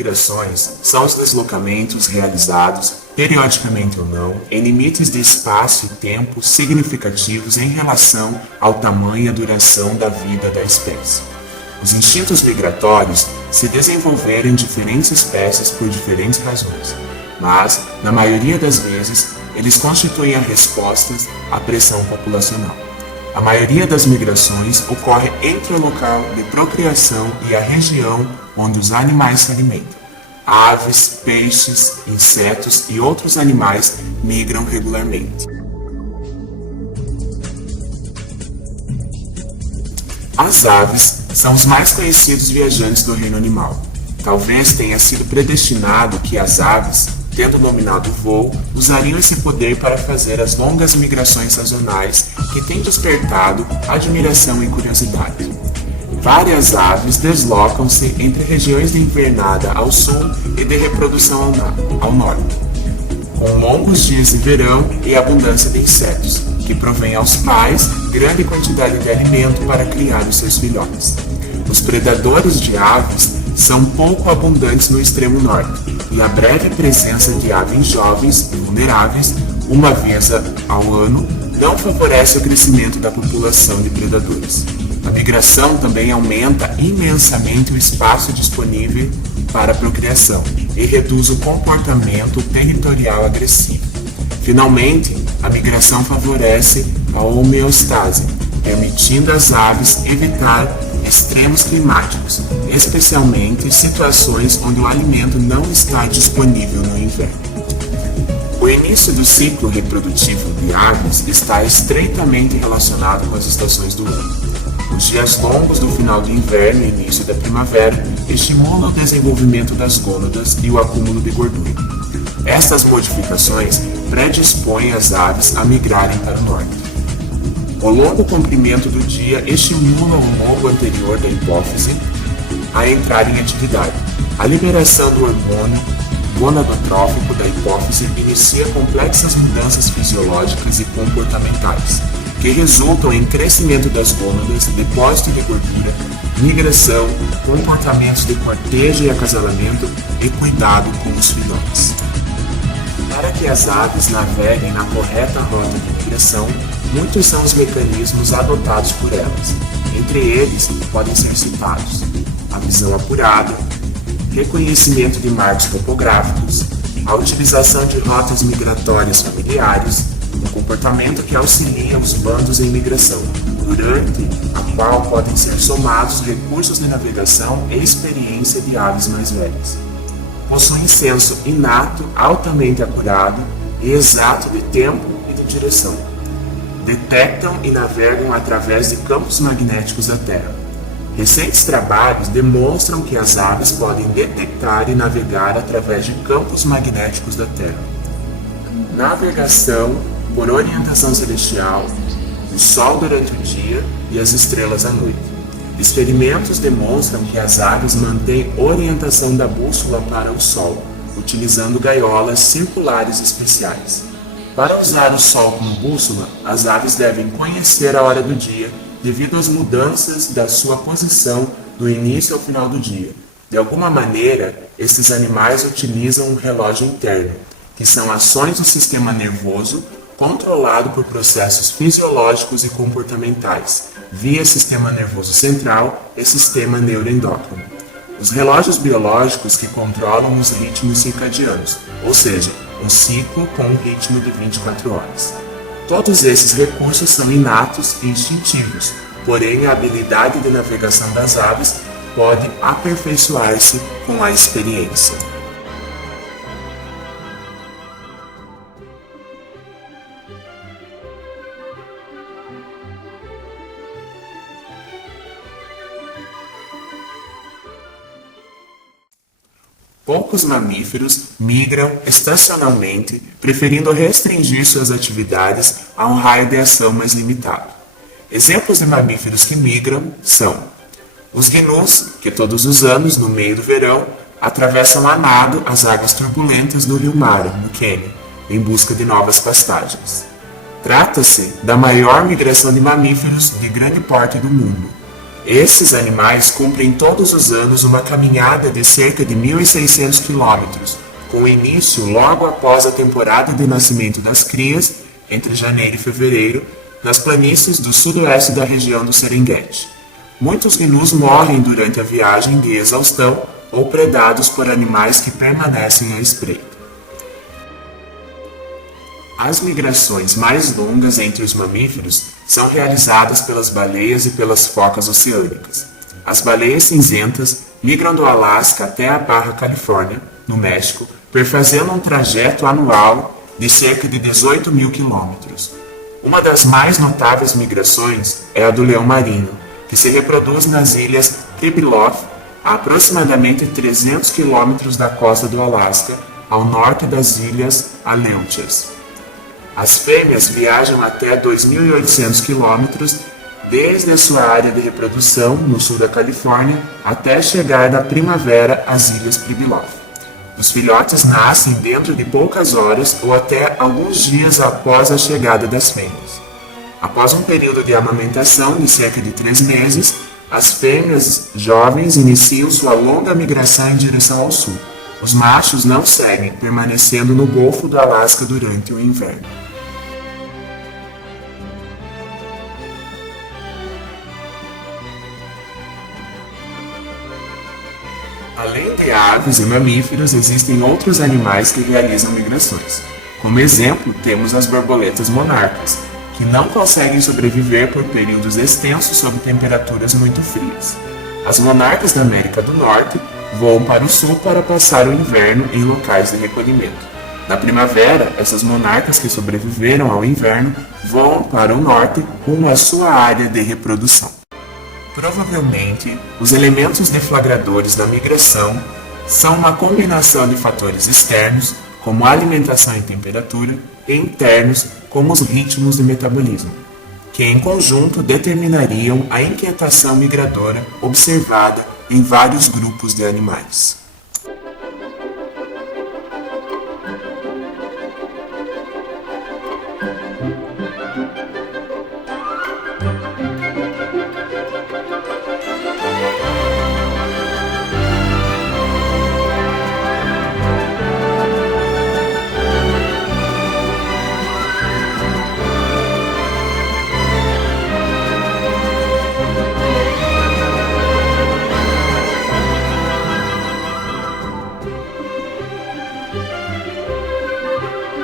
migrações são os deslocamentos realizados, periodicamente ou não, em limites de espaço e tempo significativos em relação ao tamanho e à duração da vida da espécie. Os instintos migratórios se desenvolveram em diferentes espécies por diferentes razões, mas, na maioria das vezes, eles constituem a resposta à pressão populacional. A maioria das migrações ocorre entre o local de procriação e a região onde os animais se alimentam. Aves, peixes, insetos e outros animais migram regularmente. As aves são os mais conhecidos viajantes do reino animal. Talvez tenha sido predestinado que as aves, tendo dominado o voo, usariam esse poder para fazer as longas migrações sazonais que têm despertado admiração e curiosidade. Várias aves deslocam-se entre regiões de invernada ao sul e de reprodução ao norte, com longos dias de verão e abundância de insetos, que provém aos pais grande quantidade de alimento para criar os seus filhotes. Os predadores de aves são pouco abundantes no extremo norte, e a breve presença de aves jovens e vulneráveis, uma vez ao ano, não favorece o crescimento da população de predadores. A migração também aumenta imensamente o espaço disponível para a procriação e reduz o comportamento territorial agressivo. Finalmente, a migração favorece a homeostase, permitindo às aves evitar extremos climáticos, especialmente situações onde o alimento não está disponível no inverno. O início do ciclo reprodutivo de aves está estreitamente relacionado com as estações do ano. Os dias longos do final do inverno e início da primavera estimulam o desenvolvimento das gônadas e o acúmulo de gordura. Estas modificações predispõem as aves a migrarem para o norte. O longo comprimento do dia estimula o lobo anterior da hipófise a entrar em atividade. A liberação do hormônio gonadotrófico da hipófise inicia complexas mudanças fisiológicas e comportamentais, que resultam em crescimento das gônadas, depósito de gordura, migração, comportamentos de cortejo e acasalamento e cuidado com os filhotes. Para que as aves naveguem na correta rota de migração, muitos são os mecanismos adotados por elas. Entre eles, podem ser citados a visão apurada, reconhecimento de marcos topográficos, a utilização de rotas migratórias familiares, um comportamento que auxilia os bandos em migração, durante a qual podem ser somados recursos de navegação e experiência de aves mais velhas. Possuem senso inato, altamente acurado e exato de tempo e de direção. Detectam e navegam através de campos magnéticos da Terra. Recentes trabalhos demonstram que as aves podem detectar e navegar através de campos magnéticos da Terra. Navegação por orientação celestial, o Sol durante o dia e as estrelas à noite. Experimentos demonstram que as aves mantêm orientação da bússola para o Sol, utilizando gaiolas circulares especiais. Para usar o Sol como bússola, as aves devem conhecer a hora do dia devido às mudanças da sua posição do início ao final do dia. De alguma maneira, esses animais utilizam um relógio interno, que são ações do sistema nervoso controlado por processos fisiológicos e comportamentais, via sistema nervoso central e sistema neuroendócrino. Os relógios biológicos que controlam os ritmos circadianos, ou seja, um ciclo com um ritmo de 24 horas. Todos esses recursos são inatos e instintivos, porém a habilidade de navegação das aves pode aperfeiçoar-se com a experiência. Poucos mamíferos migram estacionalmente, preferindo restringir suas atividades a um raio de ação mais limitado. Exemplos de mamíferos que migram são os gnus, que todos os anos, no meio do verão, atravessam a nado as águas turbulentas do rio Mara, no Quênia, em busca de novas pastagens. Trata-se da maior migração de mamíferos de grande porte do mundo. Esses animais cumprem todos os anos uma caminhada de cerca de 1.600 quilômetros, com início logo após a temporada de nascimento das crias, entre janeiro e fevereiro, nas planícies do sudoeste da região do Serengeti. Muitos gnus morrem durante a viagem de exaustão ou predados por animais que permanecem à espreita. As migrações mais longas entre os mamíferos são realizadas pelas baleias e pelas focas oceânicas. As baleias cinzentas migram do Alasca até a Barra Califórnia, no México, perfazendo um trajeto anual de cerca de 18 mil quilômetros. Uma das mais notáveis migrações é a do leão marinho, que se reproduz nas ilhas Pribilof, a aproximadamente 300 quilômetros da costa do Alasca, ao norte das ilhas Aleutias. As fêmeas viajam até 2.800 quilômetros desde a sua área de reprodução, no sul da Califórnia, até chegar da primavera às ilhas Pribilof. Os filhotes nascem dentro de poucas horas ou até alguns dias após a chegada das fêmeas. Após um período de amamentação de cerca de 3 meses, as fêmeas jovens iniciam sua longa migração em direção ao sul. Os machos não seguem, permanecendo no Golfo do Alasca durante o inverno. Além de aves e mamíferos, existem outros animais que realizam migrações. Como exemplo, temos as borboletas monarcas, que não conseguem sobreviver por períodos extensos sob temperaturas muito frias. As monarcas da América do Norte voam para o sul para passar o inverno em locais de recolhimento. Na primavera, essas monarcas que sobreviveram ao inverno voam para o norte rumo à sua área de reprodução. Provavelmente, os elementos deflagradores da migração são uma combinação de fatores externos, como alimentação e temperatura, e internos, como os ritmos de metabolismo, que em conjunto determinariam a inquietação migradora observada em vários grupos de animais.